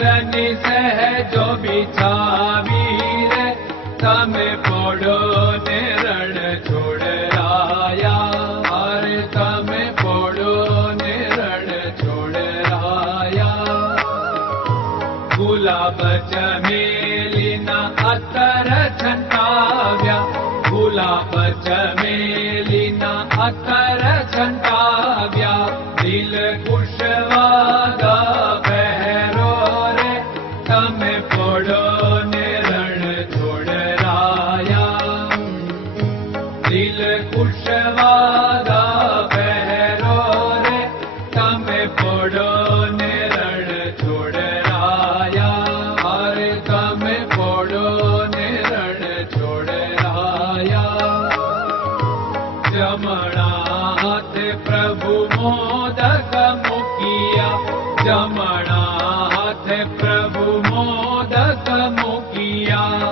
सुरनि सह छोड़ राया हर सम पोड़ो ने रण छोड़ राया गुलाब चमेलिना अतर अतर छंटा me por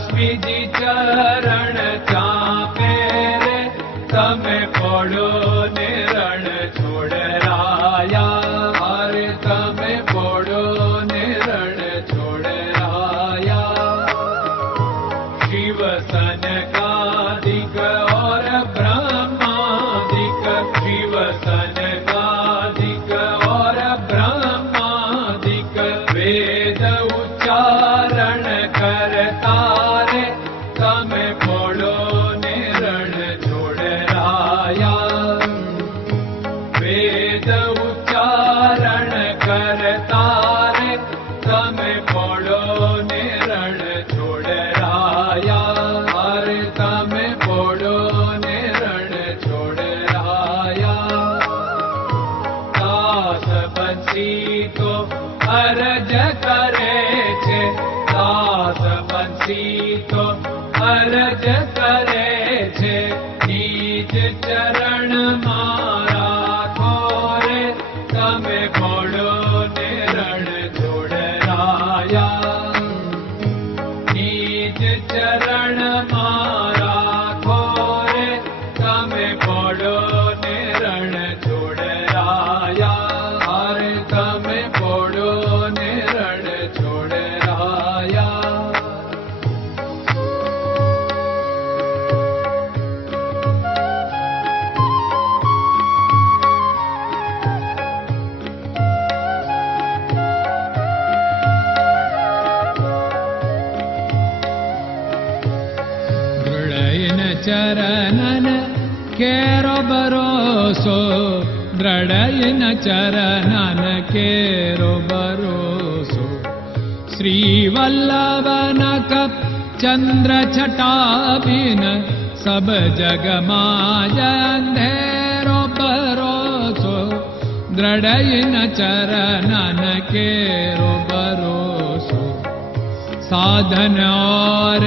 लक्ष्मी जी चरण चापे ोडरायारे तमे पडो ने सन का शिवसनकादि ी अरजरे चरणमा चरन केरो भरोसो द्रडय न चरन केरो भरोसो श्रीवल्लभ चन्द्र छाबिन सब जगमाजेरो भरोसो द्रडयन चरन केरो भरोसो साधन और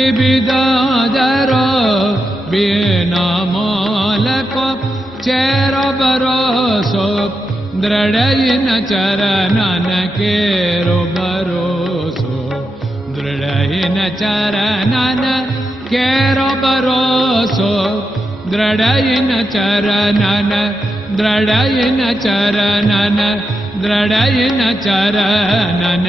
द्विविदादर बिना मालको चेर बरोसो दृढयिन चरणन केरो बरोसो दृढयिन चरणन केरो बरोसो दृढयिन चरणन दृढयिन चरणन दृढयिन चरणन